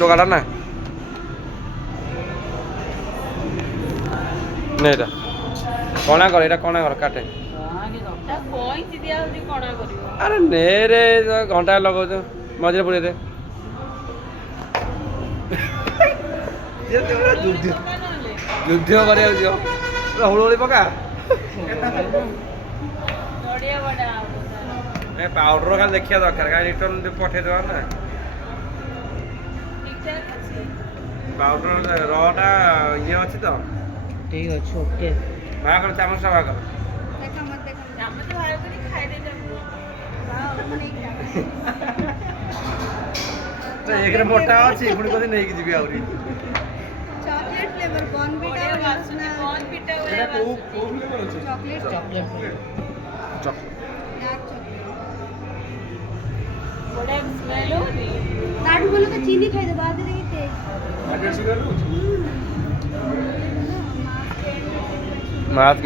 ডোকাটা না নে এটা কଣା কর এটা কଣା কর কাটে আরে নে রে ঘଣ୍ଟା ଲଗାଉଛୁ ମଝିରେ ପୁରେଇ ଦେ ଯୁଦ୍ଧ କରିବାକୁ ଯିବ ହୁଳୁହୁଳି ପକା ପାଉଡର ଖାଲି ଦେଖିବା ଦରକାର କାହିଁ ରିଟର୍ନ ପଠେଇଦେବା ନା ପାଉଡର ରଟା ଇଏ ଅଛି ତ ଠିକ ଅଛି ଓକେ ବାହା କର ଚାମଚ ବାହା କର ଏକରେ ମୋଟା ଅଛି ପୁଣି କଦି ନେଇକି ଯିବି ଆହୁରି चॉकलेट फ्लेवर बॉर्नविटा बॉर्नविटा এটা କୋଉ ଫ୍ଲେଭର ଅଛି चॉकलेट ଚକଲେଟ डार्क चॉकलेट बड़ा स्मेल हो रही ताड़ बोलो तो चीनी खाई दे बाद में के ମାছ